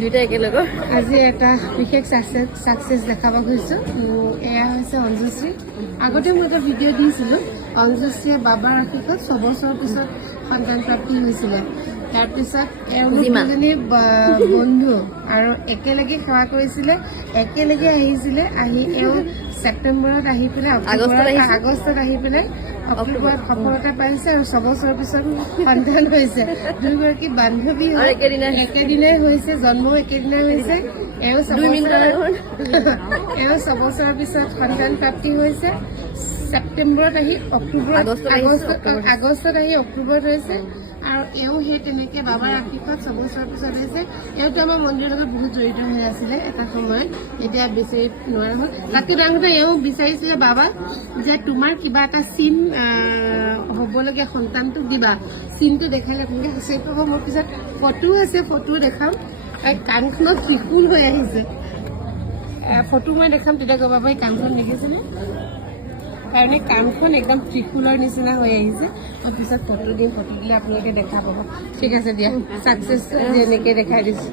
দুইটা একেলগে আজি এটা বিশেষ সাকসেস দেখাব খুজিছো এয়া হৈছে অঞ্জুশ্ৰী আগতে মই এটা ভিডিঅ' দিছিলোঁ অঞ্জুশ্ৰীয়ে বাবাৰ আশীৰ্বাদ 6 বছৰৰ পিছত সন্তান প্ৰাপ্তি হৈছিলে তাৰপিছত এওঁলোকজনী বন্ধু আৰু একেলগে সেৱা কৰিছিলে একেলগে আহিছিলে আহি এওঁ ছেপ্টেম্বৰত আহি পেলাই আগষ্টত আহি পেলাই অক্টোবৰত সফলতা পাইছে আৰু 6 বছৰৰ পিছত সন্তান হৈছে দুগৰাকী বান্ধৱী একেদিনাই হৈছে জন্মও একেদিনাই হৈছে এওঁ 6 বছৰৰ পিছত সন্তান প্ৰাপ্তি হৈছে ছেপ্টেম্বৰত আহি আগষ্টত আহি অক্টোবৰত হৈছে আৰু এওঁ সেই তেনেকৈ বাবাৰ আশীৰ্বাদ 6 বছৰৰ পিছত হৈছে এওঁতো আমাৰ মন্দিৰৰ লগত বহুত জড়িত হৈ আছিলে এটা সময়ত এতিয়া বিচাৰি নোৱাৰা হ'ল তাতকৈ ডাঙৰ কথা এওঁ বিচাৰিছিলে বাবা যে তোমাৰ কিবা এটা চিন হ'বলগীয়া সন্তানটোক দিবা চিনটো দেখালে আপোনালোকে সঁচাই পাব মোৰ পিছত ফটো আছে ফটো দেখাম কাণখনত ত্ৰিশূল হৈ আহিছে ফটো মই দেখাম তেতিয়া গম পাব এই কাণখন দেখিছেনে কাৰণে কাণখন একদম ত্ৰিশূলৰ নিচিনা হৈ আহিছে মই পিছত ফটো দিম ফটো দিলে আপোনালোকে দেখা পাব ঠিক আছে দিয়া ছাকচেছ যেনেকৈ দেখাই দিছোঁ